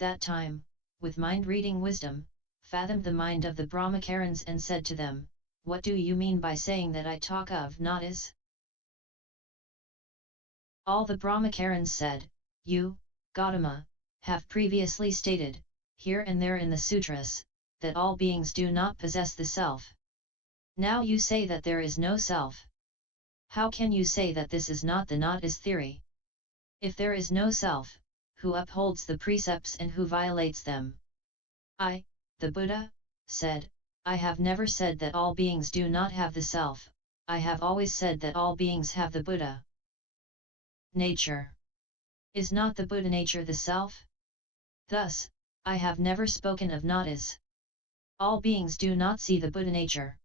that time, with mind-reading wisdom, fathomed the mind of the Brahmacarins and said to them, "What do you mean by saying that I talk of nadis?" All the Brahmacarins said, "You, Gautama, have previously stated, here and there in the sutras, that all beings do not possess the self. Now you say that there is no self. How can you say that this is not the nadis theory? If there is no self, who upholds the precepts and who violates them?" I, the Buddha, said, "I have never said that all beings do not have the self, I have always said that all beings have the Buddha nature. Is not the Buddha nature the self? Thus, I have never spoken of nadis. All beings do not see the Buddha nature.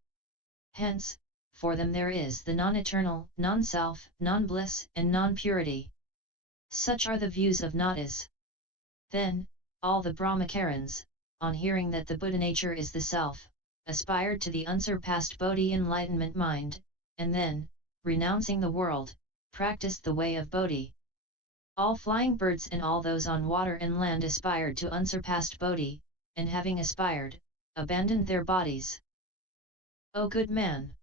Hence, for them there is the non-eternal, non-self, non-bliss and non-purity. Such are the views of nadis." Then, all the Brahmacarins, on hearing that the Buddha nature is the self, aspired to the unsurpassed Bodhi enlightenment mind, and then, renouncing the world, practiced the way of Bodhi. All flying birds and all those on water and land aspired to unsurpassed Bodhi, and having aspired, abandoned their bodies. O good man!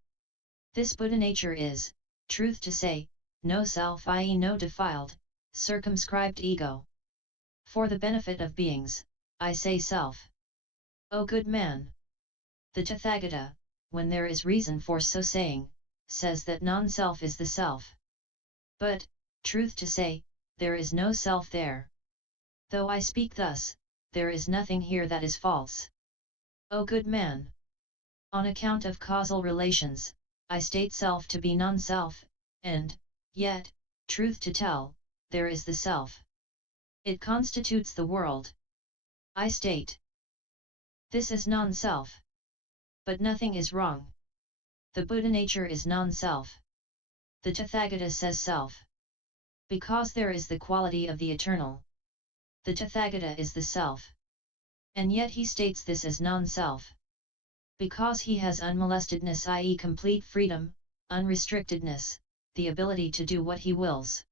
This Buddha nature is, truth to say, no self, i.e. no defiled, circumscribed ego. For the benefit of beings, I say self. O good man! The Tathagata, when there is reason for so saying, says that non-self is the self. But, truth to say, there is no self there. Though I speak thus, there is nothing here that is false. O good man! On account of causal relations, I state self to be non-self, and, yet, truth to tell, there is the self. It constitutes the world. I state, this is non-self. But nothing is wrong. The Buddha nature is non-self. The Tathagata says self. Because there is the quality of the eternal. The Tathagata is the self. And yet he states this as non-self. Because he has unmolestedness, i.e. complete freedom, unrestrictedness, the ability to do what he wills.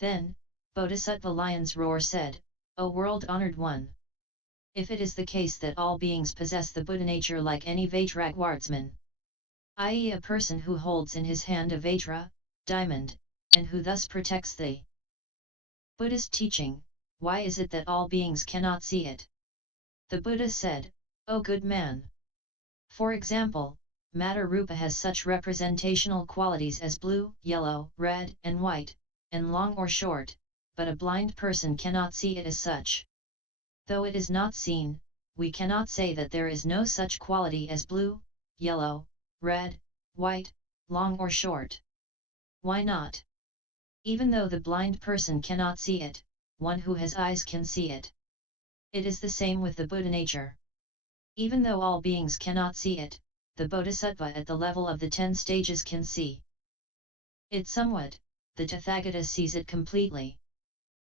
Then, Bodhisattva Lion's Roar said, O world-honored one! If it is the case that all beings possess the Buddha nature like any Vajragwardsman, i.e. a person who holds in his hand a Vajra, diamond, and who thus protects the Buddhist teaching, why is it that all beings cannot see it? The Buddha said, O good man! For example, matter rupa has such representational qualities as blue, yellow, red, and white, and long or short, but a blind person cannot see it as such. Though it is not seen, we cannot say that there is no such quality as blue, yellow, red, white, long or short. Why not? Even though the blind person cannot see it, one who has eyes can see it. It is the same with the Buddha nature. Even though all beings cannot see it, the Bodhisattva at the level of the 10 stages can see it somewhat, the Tathagata sees it completely.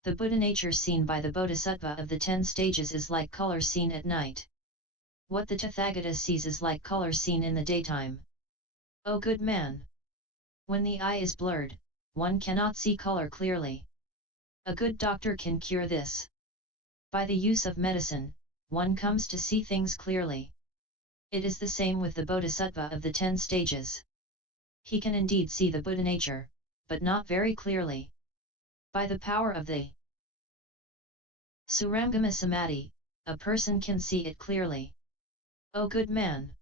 The Buddha nature seen by the Bodhisattva of the 10 stages is like color seen at night. What the Tathagata sees is like color seen in the daytime. O good man! When the eye is blurred, one cannot see color clearly. A good doctor can cure this. By the use of medicine, one comes to see things clearly. It is the same with the Bodhisattva of the 10 stages. He can indeed see the Buddha nature, but not very clearly. By the power of the Surangama Samadhi, a person can see it clearly. O good man!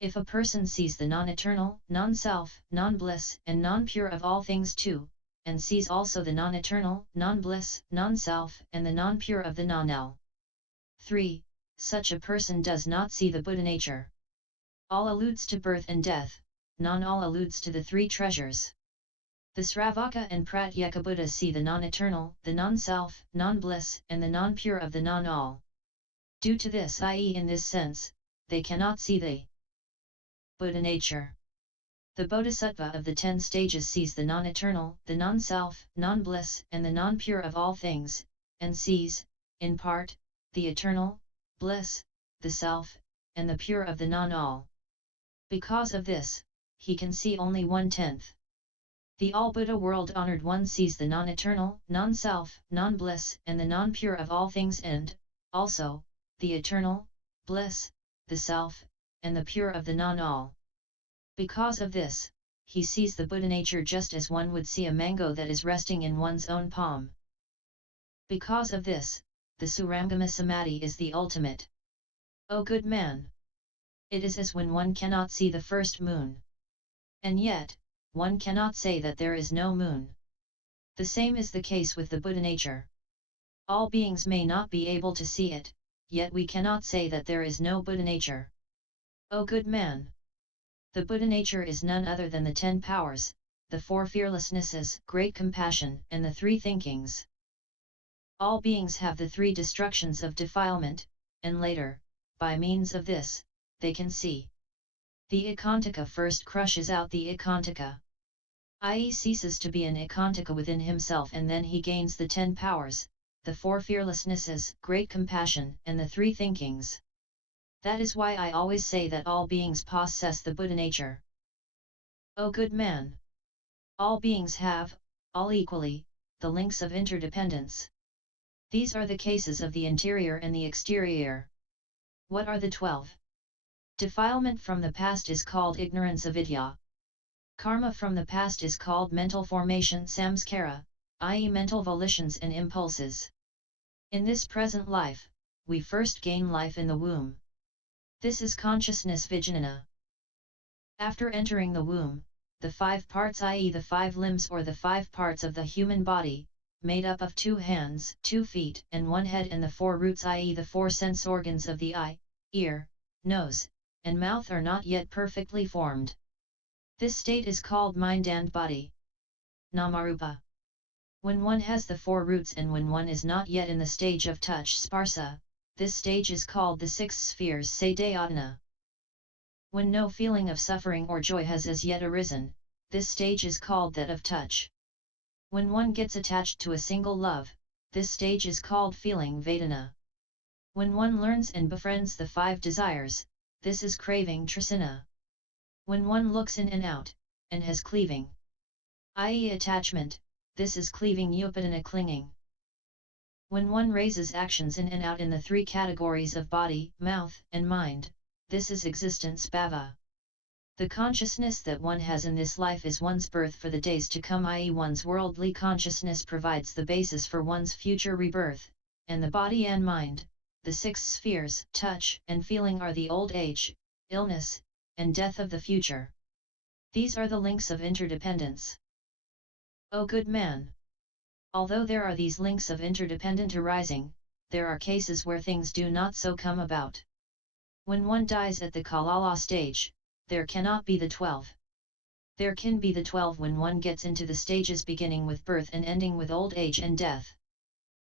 If a person sees the non-eternal, non-self, non-bliss and non-pure of all things too, and sees also the non-eternal, non-bliss, non-self and the non-pure of the non-L. 3. Such a person does not see the Buddha nature. All alludes to birth and death, non-all alludes to the 3 treasures. The Sravaka and Pratyeka Buddha see the non-eternal, the non-self, non-bliss and the non-pure of the non-all. Due to this, i.e. in this sense, they cannot see the Buddha nature. The Bodhisattva of the 10 stages sees the non-eternal, the non-self, non-bliss and the non-pure of all things, and sees, in part, the eternal, bliss, the self, and the pure of the non-all. Because of this, he can see only 1/10. The all-Buddha world-honored one sees the non-eternal, non-self, non-bliss, and the non-pure of all things and, also, the eternal, bliss, the self, and the pure of the non-all. Because of this, he sees the Buddha nature just as one would see a mango that is resting in one's own palm. Because of this, the Surangama Samadhi is the ultimate. O good man! It is as when one cannot see the first moon. And yet, one cannot say that there is no moon. The same is the case with the Buddha nature. All beings may not be able to see it, yet we cannot say that there is no Buddha nature. O good man! The Buddha nature is none other than the 10 powers, the 4 fearlessnesses, great compassion, and the 3 thinkings. All beings have the 3 destructions of defilement, and later, by means of this, they can see. The ekantaka first crushes out the ekantaka, i.e. ceases to be an ekantaka within himself, and then he gains the 10 powers, the 4 fearlessnesses, great compassion, and the 3 thinkings. That is why I always say that all beings possess the Buddha nature. O good man! All beings have, all equally, the links of interdependence. These are the cases of the interior and the exterior. What are the 12? Defilement from the past is called ignorance avidya. Karma from the past is called mental formation samskara, i.e. mental volitions and impulses. In this present life, we first gain life in the womb. This is consciousness vijnana. After entering the womb, the 5 parts, i.e. the 5 limbs or the 5 parts of the human body, made up of 2 hands, 2 feet, and 1 head, and the 4 roots, i.e. the 4 sense organs of the eye, ear, nose, and mouth are not yet perfectly formed. This state is called mind and body. Namarupa. When one has the 4 roots and when one is not yet in the stage of touch sparsa, this stage is called the 6 spheres Sadayatana. When no feeling of suffering or joy has as yet arisen, this stage is called that of touch. When one gets attached to a single love, this stage is called feeling Vedana. When one learns and befriends the 5 desires, this is craving Trasina. When one looks in and out, and has cleaving, i.e. attachment, this is cleaving Upadana clinging. When one raises actions in and out in the 3 categories of body, mouth, and mind, this is existence bhava. The consciousness that one has in this life is one's birth for the days to come, i.e. one's worldly consciousness provides the basis for one's future rebirth, and the body and mind, the 6 spheres, touch and feeling, are the old age, illness, and death of the future. These are the links of interdependence. O good man! Although there are these links of interdependent arising, there are cases where things do not so come about. When one dies at the Kalala stage, there cannot be the 12. There can be the 12 when one gets into the stages beginning with birth and ending with old age and death.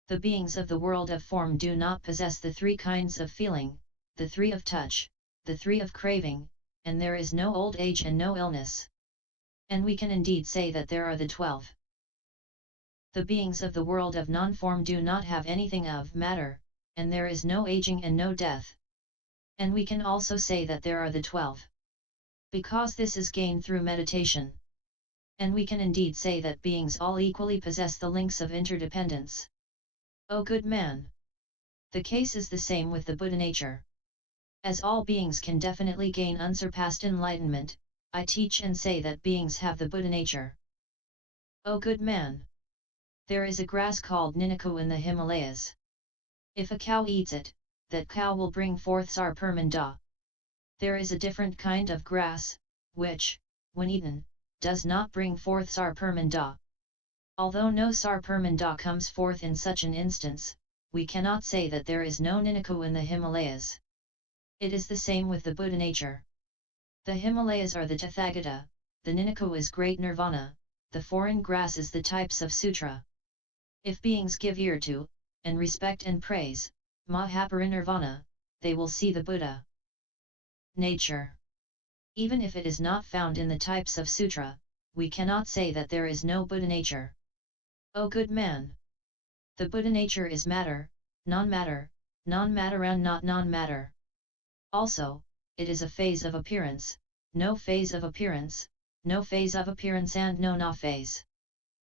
The beings of the world of form do not possess the 3 kinds of feeling, the 3 of touch, the 3 of craving, and there is no old age and no illness. And we can indeed say that there are the 12. The beings of the world of non-form do not have anything of matter, and there is no aging and no death. And we can also say that there are the 12. Because this is gained through meditation. And we can indeed say that beings all equally possess the links of interdependence. O good man! The case is the same with the Buddha nature. As all beings can definitely gain unsurpassed enlightenment, I teach and say that beings have the Buddha nature. O good man! There is a grass called Ninaku in the Himalayas. If a cow eats it, that cow will bring forth sarpermanda. There is a different kind of grass, which, when eaten, does not bring forth sarpermanda. Although no sarpermanda comes forth in such an instance, we cannot say that there is no Ninaku in the Himalayas. It is the same with the Buddha nature. The Himalayas are the Tathagata, the Ninaku is great nirvana, the foreign grass is the types of sutra. If beings give ear to, and respect and praise, Mahaparinirvana, they will see the Buddha nature. Even if it is not found in the types of sutra, we cannot say that there is no Buddha nature. O good man! The Buddha nature is matter, non-matter, non-matter and not non-matter. Also, it is a phase of appearance, no phase of appearance, no phase of appearance and no na phase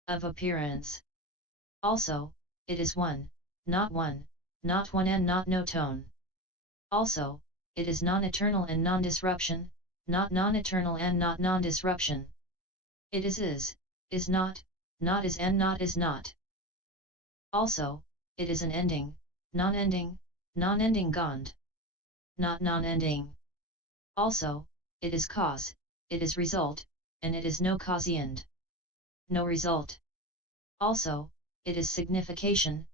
of appearance. Also, it is one and not no tone. Also, it is non-eternal and non-disruption, not non-eternal and not non-disruption. It is not is and not is not. Also, it is an ending, non-ending gond. Not non-ending. Also, it is cause, it is result, and it is no cause-end. No result. Also, it is signification,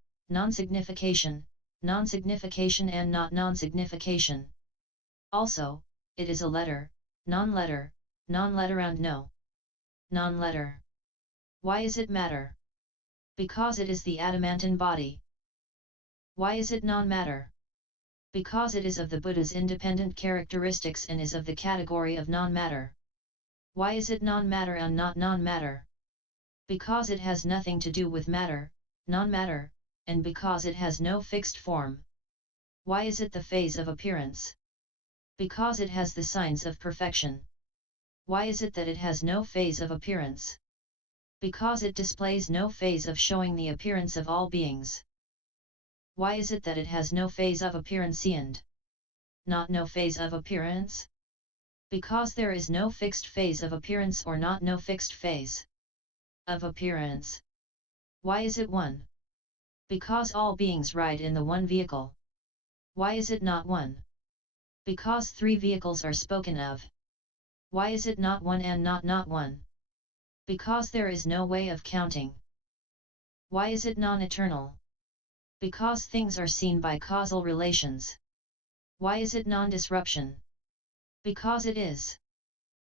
non-signification and not non-signification. Also, it is a letter, non-letter and no non-letter. Why is it matter? Because it is the adamantine body. Why is it non-matter? Because it is of the Buddha's independent characteristics and is of the category of non-matter. Why is it non-matter and not non-matter? Because it has nothing to do with matter, non-matter, and because it has no fixed form. Why is it the phase of appearance? Because it has the signs of perfection. Why is it that it has no phase of appearance? Because it displays no phase of showing the appearance of all beings. Why is it that it has no phase of appearance and not no phase of appearance? Because there is no fixed phase of appearance or not no fixed phase of appearance. Why is it one? Because all beings ride in the one vehicle. Why is it not one? Because three vehicles are spoken of. Why is it not one and not one? Because there is no way of counting. Why is it non-eternal? Because things are seen by causal relations. Why is it non-disruption? Because it is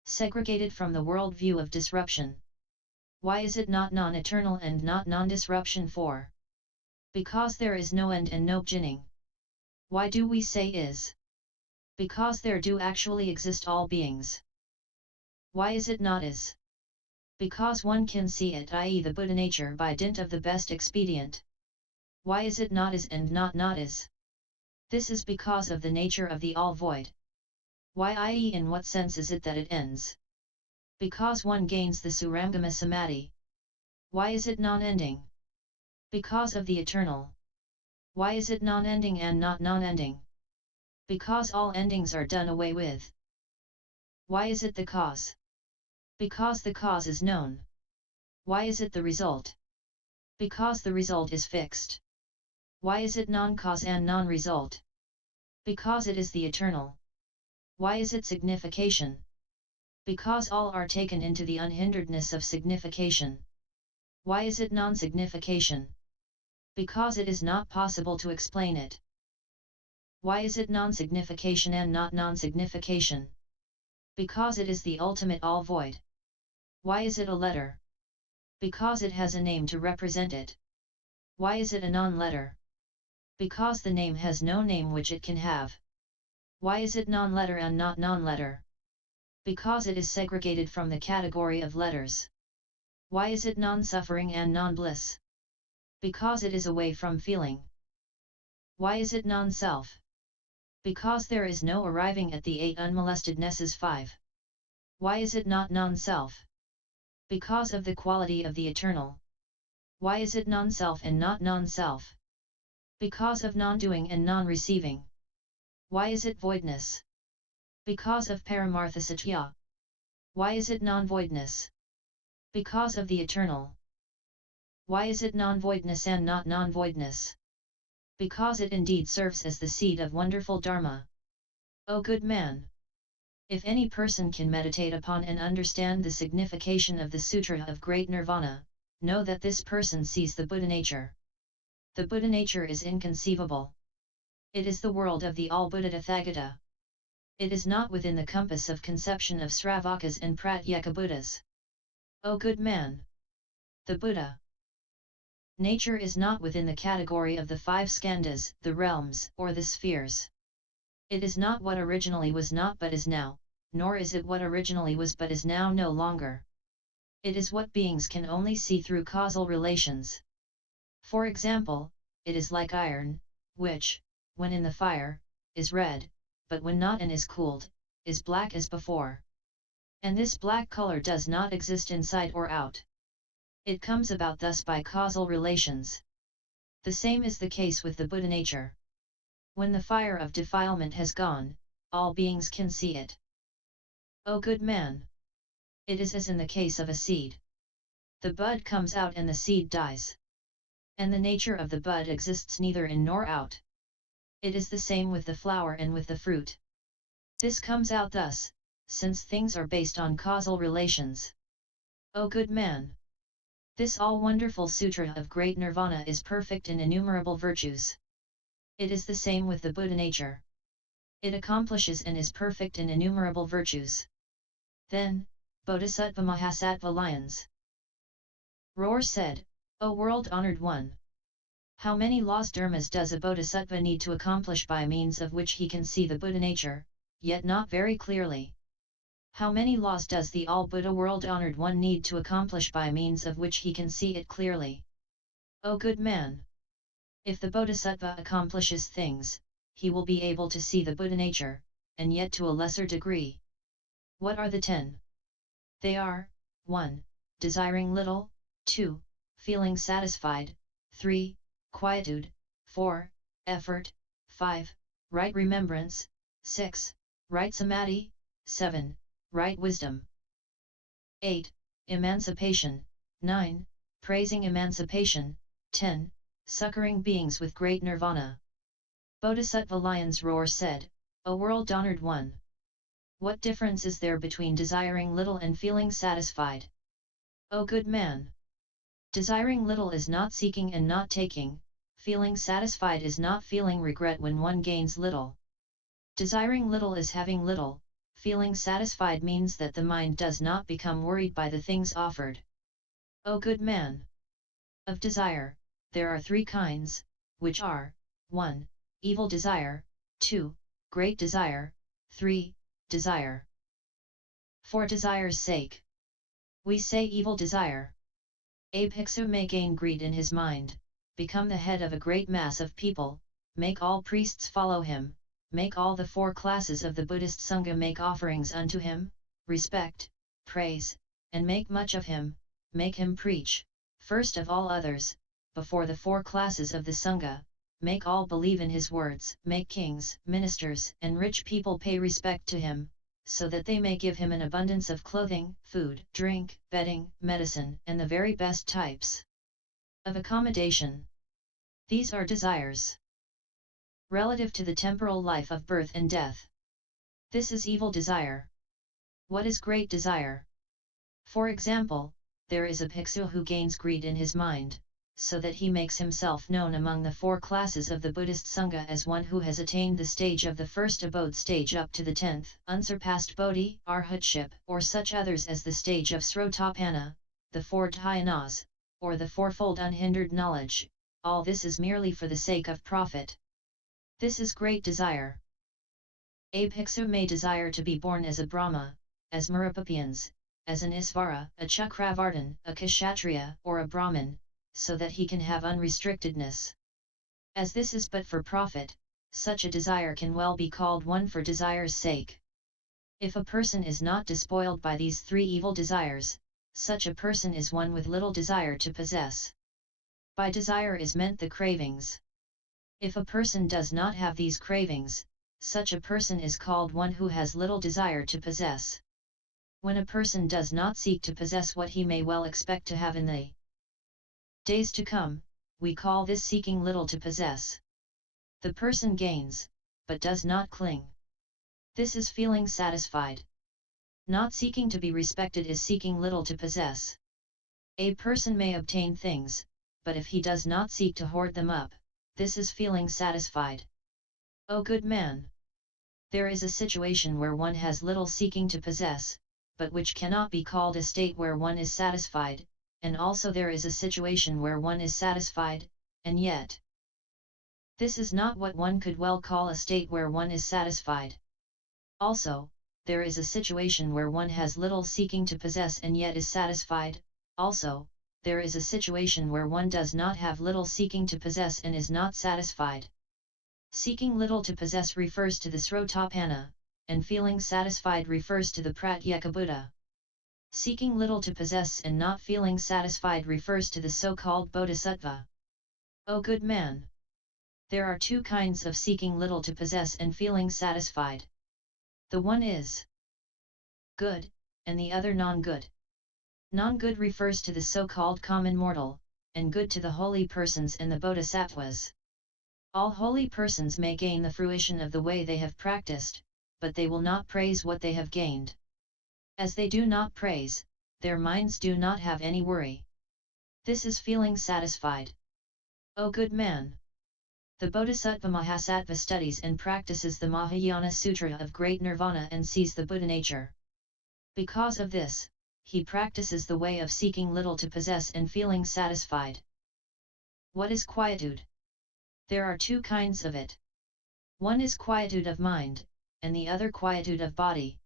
segregated from the world view of disruption. Why is it not non-eternal and not non-disruption? For because there is no end and no beginning. Why do we say is? Because there do actually exist all beings. Why is it not is? Because one can see it, i.e. the Buddha nature, by dint of the best expedient. Why is it not is and not is? This is because of the nature of the all void. Why, i.e. in what sense is it that it ends? Because one gains the Surangama Samadhi. Why is it non-ending? Because of the eternal. Why is it non-ending and not non-ending? Because all endings are done away with. Why is it the cause? Because the cause is known. Why is it the result? Because the result is fixed. Why is it non-cause and non-result? Because it is the eternal. Why is it signification? Because all are taken into the unhinderedness of signification. Why is it non-signification? Because it is not possible to explain it. Why is it non-signification and not non-signification? Because it is the ultimate all void. Why is it a letter? Because it has a name to represent it. Why is it a non-letter? Because the name has no name which it can have. Why is it non-letter and not non-letter? Because it is segregated from the category of letters. Why is it non-suffering and non-bliss? Because it is away from feeling. Why is it non-self? Because there is no arriving at the eight unmolestednesses 5. Why is it not non-self? Because of the quality of the eternal. Why is it non-self and not non-self? Because of non-doing and non-receiving. Why is it voidness? Because of Paramartha Satya. Why is it non-voidness? Because of the eternal. Why is it non-voidness and not non-voidness? Because it indeed serves as the seed of wonderful Dharma. O good man! If any person can meditate upon and understand the signification of the Sutra of Great Nirvana, know that this person sees the Buddha nature. The Buddha nature is inconceivable. It is the world of the all-Buddha Tathagata. It is not within the compass of conception of Sravakas and Pratyeka Buddhas. O good man! The Buddha nature is not within the category of the 5 skandhas, the realms, or the spheres. It is not what originally was not but is now, nor is it what originally was but is now no longer. It is what beings can only see through causal relations. For example, it is like iron, which, when in the fire, is red, but when not and is cooled, is black as before. And this black color does not exist inside or out. It comes about thus by causal relations. The same is the case with the Buddha nature. When the fire of defilement has gone, all beings can see it. O good man! It is as in the case of a seed. The bud comes out and the seed dies. And the nature of the bud exists neither in nor out. It is the same with the flower and with the fruit. This comes out thus, since things are based on causal relations. O good man! This all-wonderful sutra of great nirvana is perfect in innumerable virtues. It is the same with the Buddha nature. It accomplishes and is perfect in innumerable virtues. Then, Bodhisattva-mahasattva lions. Roar said, O world-honored one! How many laws dharmas does a bodhisattva need to accomplish by means of which he can see the Buddha nature, yet not very clearly? How many laws does the all-Buddha world-honored one need to accomplish by means of which he can see it clearly? O good man! If the bodhisattva accomplishes things, he will be able to see the Buddha nature, and yet to a lesser degree. What are the 10? They are, 1. Desiring little, 2. Feeling satisfied, 3. Quietude, 4. Effort, 5. Right remembrance, 6. Right samadhi, 7. Right wisdom, 8. Emancipation, 9. Praising emancipation, 10. Succoring beings with great nirvana. Bodhisattva Lion's Roar said, O world-honored one! What difference is there between desiring little and feeling satisfied? O good man! Desiring little is not seeking and not taking, feeling satisfied is not feeling regret when one gains little. Desiring little is having little, feeling satisfied means that the mind does not become worried by the things offered. O good man! Of desire, there are 3 kinds, which are, 1. Evil desire, 2. Great desire, 3. Desire. For desire's sake. We say evil desire. A bhikshu may gain greed in his mind, become the head of a great mass of people, make all priests follow him, make all the 4 classes of the Buddhist Sangha make offerings unto him, respect, praise, and make much of him, make him preach, first of all others, before the 4 classes of the Sangha, make all believe in his words, make kings, ministers, and rich people pay respect to him, so that they may give him an abundance of clothing, food, drink, bedding, medicine, and the very best types of accommodation. These are desires relative to the temporal life of birth and death. This is evil desire. What is great desire? For example, there is a bhikshu who gains greed in his mind, so that he makes himself known among the 4 classes of the Buddhist Sangha as one who has attained the stage of the first abode stage up to the 10th, unsurpassed Bodhi, Arhatship, or such others as the stage of Srotapanna, the 4 dhyanas, or the fourfold unhindered knowledge. All this is merely for the sake of profit. This is great desire. A bhikshu may desire to be born as a Brahma, as Marapapians, as an Isvara, a Chakravartin, a Kshatriya, or a Brahmin, so that he can have unrestrictedness. As this is but for profit, such a desire can well be called one for desire's sake. If a person is not despoiled by these 3 evil desires, such a person is one with little desire to possess. By desire is meant the cravings. If a person does not have these cravings, such a person is called one who has little desire to possess. When a person does not seek to possess what he may well expect to have in the days to come, we call this seeking little to possess. The person gains, but does not cling. This is feeling satisfied. Not seeking to be respected is seeking little to possess. A person may obtain things, but if he does not seek to hoard them up, this is feeling satisfied. O good man! There is a situation where one has little seeking to possess, but which cannot be called a state where one is satisfied, and also there is a situation where one is satisfied, and yet this is not what one could well call a state where one is satisfied. Also, there is a situation where one has little seeking to possess and yet is satisfied. Also, there is a situation where one does not have little seeking to possess and is not satisfied. Seeking little to possess refers to the Srotapanna, and feeling satisfied refers to the Pratyeka Buddha. Seeking little to possess and not feeling satisfied refers to the so-called Bodhisattva. O good man! There are two kinds of seeking little to possess and feeling satisfied. The one is good, and the other non-good. Non-good refers to the so-called common mortal, and good to the holy persons and the bodhisattvas. All holy persons may gain the fruition of the way they have practiced, but they will not praise what they have gained. As they do not praise, their minds do not have any worry. This is feeling satisfied. O good man! The Bodhisattva-mahasattva studies and practices the Mahayana Sutra of Great Nirvana and sees the Buddha nature. Because of this, he practices the way of seeking little to possess and feeling satisfied. What is quietude? There are two kinds of it. One is quietude of mind, and the other quietude of body.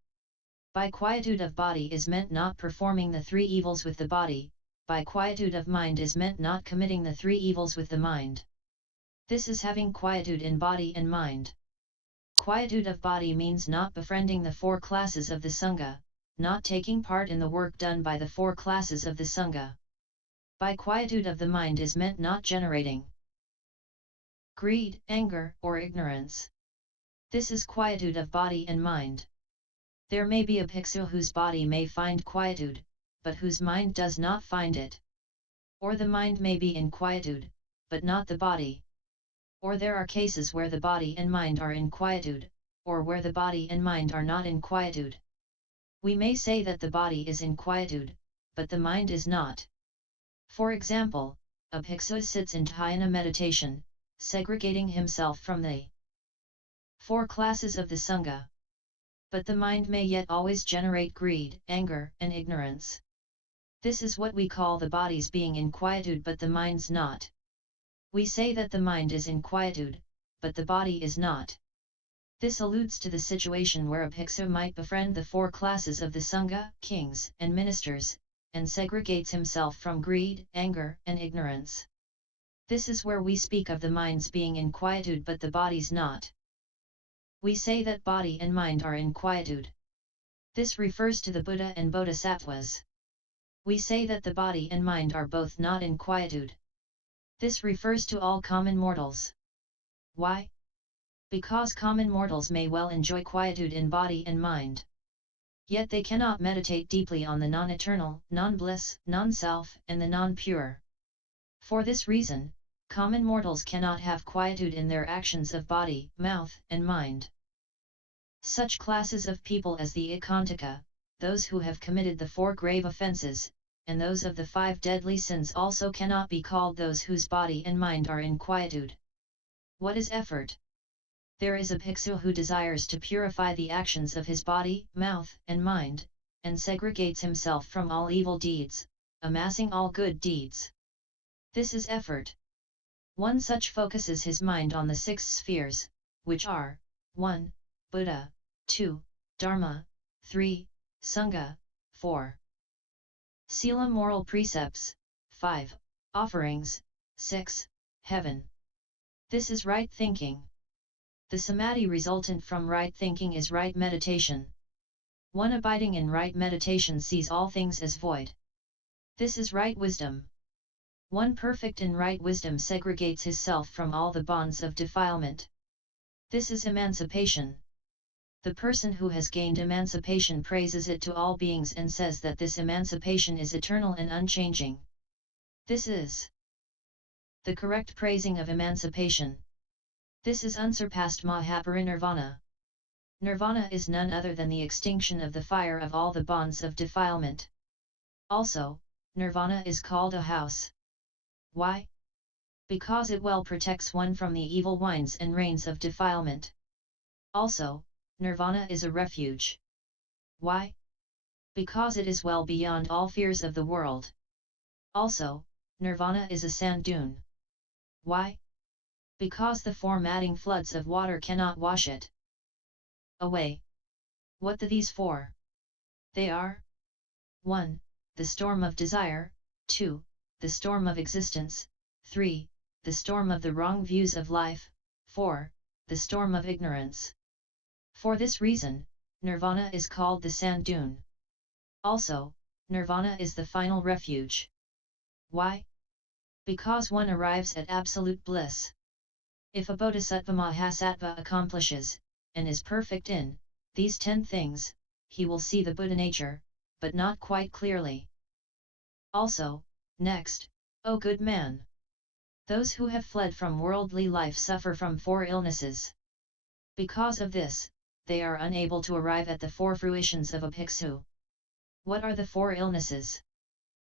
By quietude of body is meant not performing the three evils with the body, by quietude of mind is meant not committing the three evils with the mind. This is having quietude in body and mind. Quietude of body means not befriending the four classes of the Sangha, not taking part in the work done by the four classes of the Sangha. By quietude of the mind is meant not generating greed, anger, or ignorance. This is quietude of body and mind. There may be a bhikkhu whose body may find quietude, but whose mind does not find it. Or the mind may be in quietude, but not the body. Or there are cases where the body and mind are in quietude, or where the body and mind are not in quietude. We may say that the body is in quietude, but the mind is not. For example, a bhikkhu sits in dhyana meditation, segregating himself from the four classes of the Sangha. But the mind may yet always generate greed, anger, and ignorance. This is what we call the body's being in quietude but the mind's not. We say that the mind is in quietude, but the body is not. This alludes to the situation where a bhikkhu might befriend the four classes of the Sangha, kings and ministers, and segregates himself from greed, anger, and ignorance. This is where we speak of the mind's being in quietude but the body's not. We say that body and mind are in quietude. This refers to the Buddha and Bodhisattvas. We say that the body and mind are both not in quietude. This refers to all common mortals. Why? Because common mortals may well enjoy quietude in body and mind. Yet they cannot meditate deeply on the non-eternal, non-bliss, non-self, and the non-pure. For this reason, common mortals cannot have quietude in their actions of body, mouth, and mind. Such classes of people as the Ekantaka, those who have committed the four grave offences, and those of the 5 deadly sins also cannot be called those whose body and mind are in quietude. What is effort? There is a bhikkhu who desires to purify the actions of his body, mouth, and mind, and segregates himself from all evil deeds, amassing all good deeds. This is effort. One such focuses his mind on the 6 spheres, which are 1. Buddha, 2. Dharma, 3. Sangha, 4. Sila moral precepts, 5. Offerings, 6. Heaven. This is right thinking. The samadhi resultant from right thinking is right meditation. One abiding in right meditation sees all things as void. This is right wisdom. One perfect in right wisdom segregates his self from all the bonds of defilement. This is emancipation. The person who has gained emancipation praises it to all beings and says that this emancipation is eternal and unchanging. This is the correct praising of emancipation. This is unsurpassed Mahaparinirvana. Nirvana is none other than the extinction of the fire of all the bonds of defilement. Also, Nirvana is called a house. Why? Because it well protects one from the evil winds and rains of defilement. Also, Nirvana is a refuge. Why? Because it is well beyond all fears of the world. Also, Nirvana is a sand dune. Why? Because the formatting floods of water cannot wash it away. What are these four? They are 1. The storm of desire, 2. The storm of existence, 3. The storm of the wrong views of life, 4. The storm of ignorance. For this reason, Nirvana is called the sand dune. Also, Nirvana is the final refuge. Why? Because one arrives at absolute bliss. If a Bodhisattva-mahasattva accomplishes, and is perfect in, these 10 things, he will see the Buddha nature, but not quite clearly. Also, next, O good man! Those who have fled from worldly life suffer from 4 illnesses. Because of this, they are unable to arrive at the 4 fruitions of a bhikkhu. What are the 4 illnesses?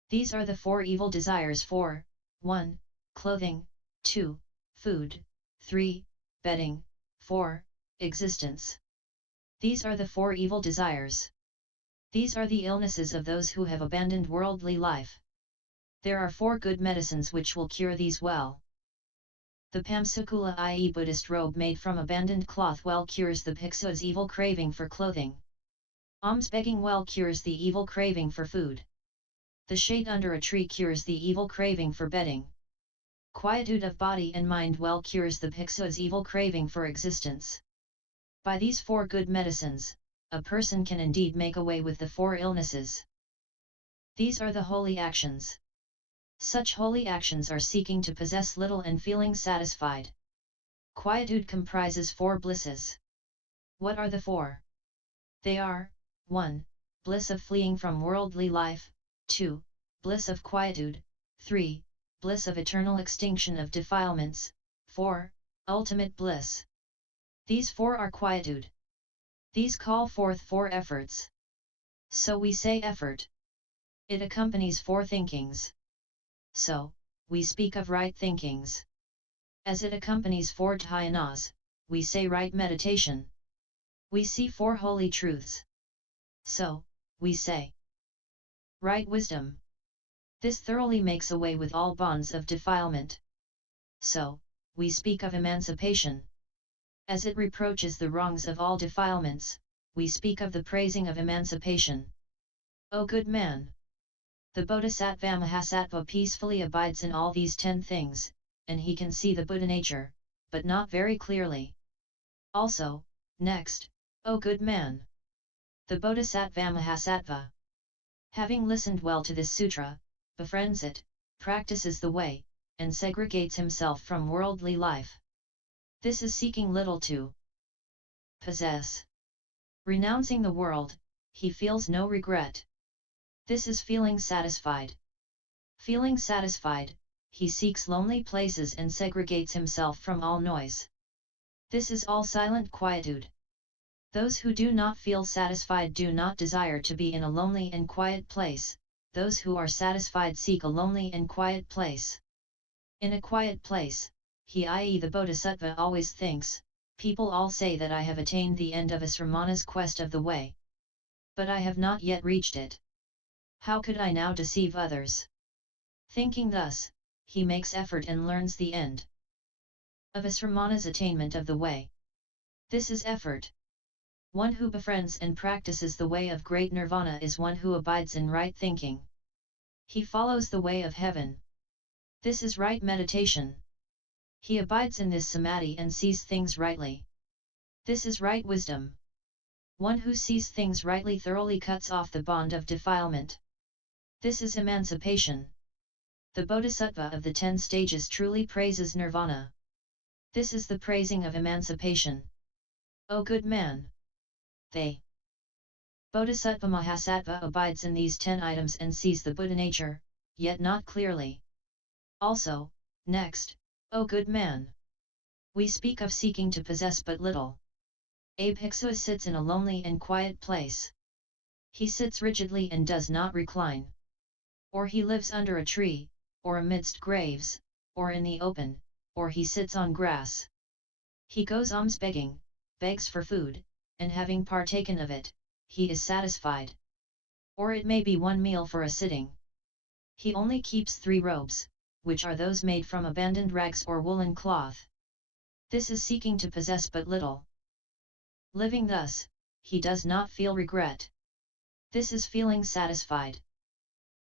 These are the 4 evil desires for 1. Clothing, 2. Food, 3. Bedding, 4. Existence. These are the 4 evil desires. These are the illnesses of those who have abandoned worldly life. There are 4 good medicines which will cure these well. The Pamsukula, i.e. Buddhist robe made from abandoned cloth, well cures the bhikkhu's evil craving for clothing. Alms begging well cures the evil craving for food. The shade under a tree cures the evil craving for bedding. Quietude of body and mind well cures the bhikkhu's evil craving for existence. By these 4 good medicines, a person can indeed make away with the 4 illnesses. These are the holy actions. Such holy actions are seeking to possess little and feeling satisfied. Quietude comprises 4 blisses. What are the 4? They are, 1. Bliss of fleeing from worldly life, 2. Bliss of quietude, 3. Bliss of eternal extinction of defilements, 4. Ultimate bliss. These 4 are quietude. These call forth 4 efforts. So we say effort. It accompanies 4 thinkings. So, we speak of right thinkings. As it accompanies 4 dhyanas, we say right meditation. We see 4 holy truths. So, we say right wisdom. This thoroughly makes away with all bonds of defilement. So, we speak of emancipation. As it reproaches the wrongs of all defilements, we speak of the praising of emancipation. O good man! The Bodhisattva-mahasattva peacefully abides in all these 10 things, and he can see the Buddha nature, but not very clearly. Also, next, O good man! The Bodhisattva-mahasattva, having listened well to this sutra, befriends it, practices the way, and segregates himself from worldly life. This is seeking little to possess. Renouncing the world, he feels no regret. This is feeling satisfied. Feeling satisfied, he seeks lonely places and segregates himself from all noise. This is all silent quietude. Those who do not feel satisfied do not desire to be in a lonely and quiet place. Those who are satisfied seek a lonely and quiet place. In a quiet place, he, i.e. the Bodhisattva, always thinks, people all say that I have attained the end of Asramana's quest of the way. But I have not yet reached it. How could I now deceive others? Thinking thus, he makes effort and learns the end of Asramana's attainment of the way. This is effort. One who befriends and practices the way of great nirvana is one who abides in right thinking. He follows the way of heaven. This is right meditation. He abides in this samadhi and sees things rightly. This is right wisdom. One who sees things rightly thoroughly cuts off the bond of defilement. This is emancipation. The Bodhisattva of the 10 stages truly praises nirvana. This is the praising of emancipation. O good man! They Bodhisattva-mahasattva abides in these 10 items and sees the Buddha nature, yet not clearly. Also, next, O good man! We speak of seeking to possess but little. A bhikkhu sits in a lonely and quiet place. He sits rigidly and does not recline. Or he lives under a tree, or amidst graves, or in the open, or he sits on grass. He goes alms begging, begs for food, and having partaken of it, he is satisfied. Or it may be 1 meal for a sitting. He only keeps 3 robes, which are those made from abandoned rags or woolen cloth. This is seeking to possess but little. Living thus, he does not feel regret. This is feeling satisfied.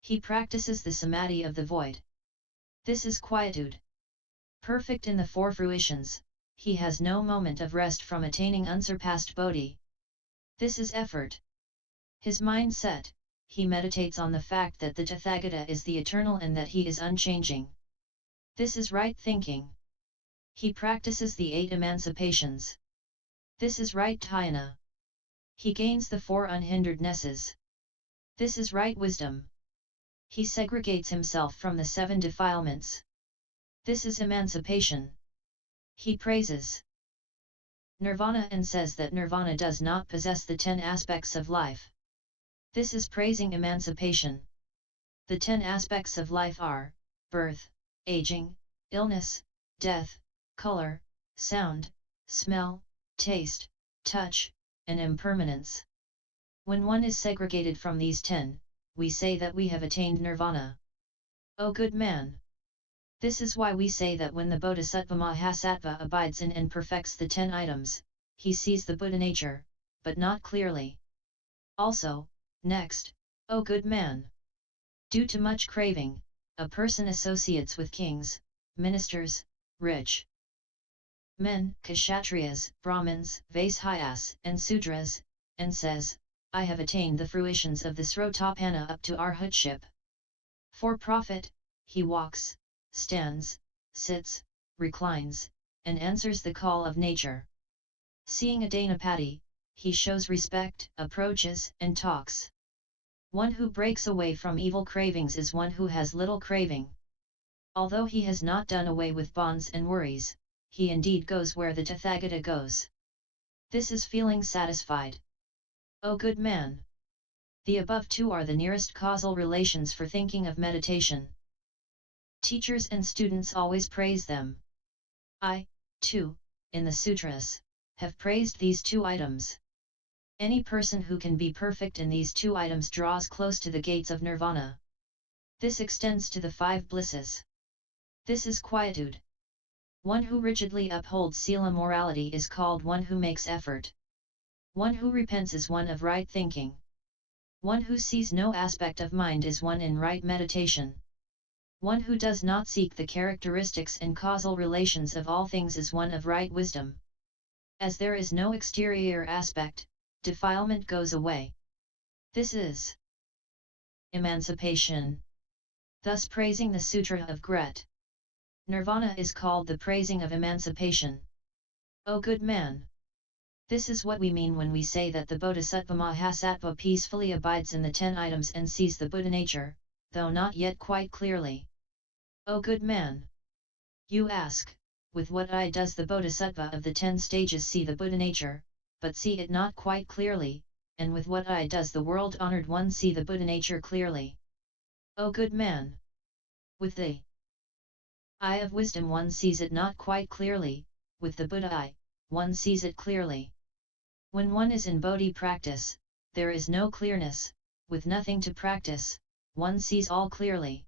He practices the samadhi of the void. This is quietude. Perfect in the 4 fruitions, he has no moment of rest from attaining unsurpassed Bodhi. This is effort. His mind set, he meditates on the fact that the Tathagata is the eternal and that he is unchanging. This is right thinking. He practices the 8 emancipations. This is right dhyana. He gains the 4 unhinderednesses. This is right wisdom. He segregates himself from the 7 defilements. This is emancipation. He praises Nirvana and says that Nirvana does not possess the 10 aspects of life. This is praising emancipation. The 10 aspects of life are birth, aging, illness, death, color, sound, smell, taste, touch, and impermanence. When one is segregated from these 10, we say that we have attained nirvana. O good man! This is why we say that when the Bodhisattva-mahasattva abides in and perfects the 10 items, he sees the Buddha nature, but not clearly. Also, next, O good man! Due to much craving, a person associates with kings, ministers, rich men, kshatriyas, brahmins, vaishyas, and sudras, and says, I have attained the fruitions of the srotapana up to arhatship. For profit, he walks, stands, sits, reclines, and answers the call of nature. Seeing a Dhanapati, he shows respect, approaches, and talks. One who breaks away from evil cravings is one who has little craving. Although he has not done away with bonds and worries, he indeed goes where the Tathagata goes. This is feeling satisfied. O good man! The above 2 are the nearest causal relations for thinking of meditation. Teachers and students always praise them. I, too, in the sutras, have praised these 2 items. Any person who can be perfect in these 2 items draws close to the gates of nirvana. This extends to the 5 blisses. This is quietude. One who rigidly upholds sila morality is called one who makes effort. One who repents is one of right thinking. One who sees no aspect of mind is one in right meditation. One who does not seek the characteristics and causal relations of all things is one of right wisdom. As there is no exterior aspect, defilement goes away. This is emancipation. Thus praising the Sutra of Gret. Nirvana is called the praising of emancipation. O good man! This is what we mean when we say that the Bodhisattva-mahasattva peacefully abides in the 10 items and sees the Buddha nature, though not yet quite clearly. O good man! You ask, with what eye does the Bodhisattva of the 10 stages see the Buddha nature, but see it not quite clearly, and with what eye does the world-honored one see the Buddha nature clearly? O good man! With the eye of wisdom one sees it not quite clearly, with the Buddha eye, one sees it clearly. When one is in Bodhi practice, there is no clearness, with nothing to practice, one sees all clearly.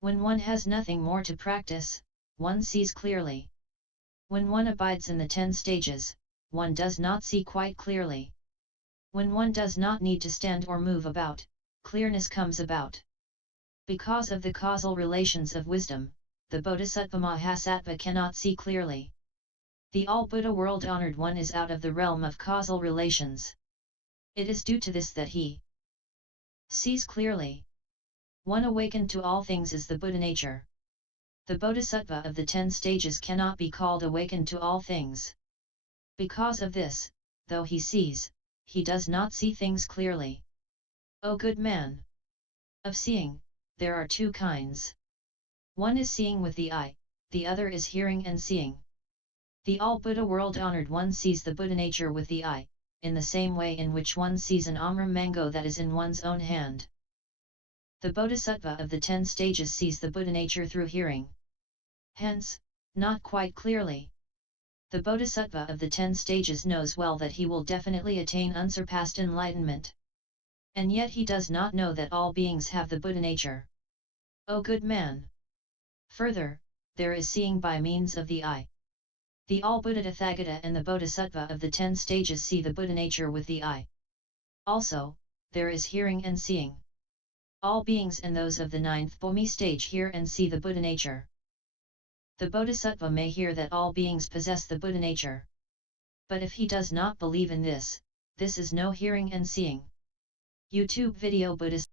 When one has nothing more to practice, one sees clearly. When one abides in the 10 stages, one does not see quite clearly. When one does not need to stand or move about, clearness comes about. Because of the causal relations of wisdom, the Bodhisattva-mahasattva cannot see clearly. The all-Buddha world-honored one is out of the realm of causal relations. It is due to this that he sees clearly. One awakened to all things is the Buddha nature. The Bodhisattva of the 10 stages cannot be called awakened to all things. Because of this, though he sees, he does not see things clearly. O good man! Of seeing, there are 2 kinds. One is seeing with the eye, the other is hearing and seeing. The all-Buddha world-honored one sees the Buddha nature with the eye, in the same way in which one sees an amra mango that is in one's own hand. The Bodhisattva of the 10 stages sees the Buddha nature through hearing. Hence, not quite clearly. The Bodhisattva of the 10 stages knows well that he will definitely attain unsurpassed enlightenment. And yet he does not know that all beings have the Buddha nature. O good man! Further, there is seeing by means of the eye. The all-Buddha Tathagata and the Bodhisattva of the 10 stages see the Buddha nature with the eye. Also, there is hearing and seeing. All beings and those of the 9th Bhumi stage hear and see the Buddha nature. The Bodhisattva may hear that all beings possess the Buddha nature. But if he does not believe in this, this is no hearing and seeing. YouTube video Buddhist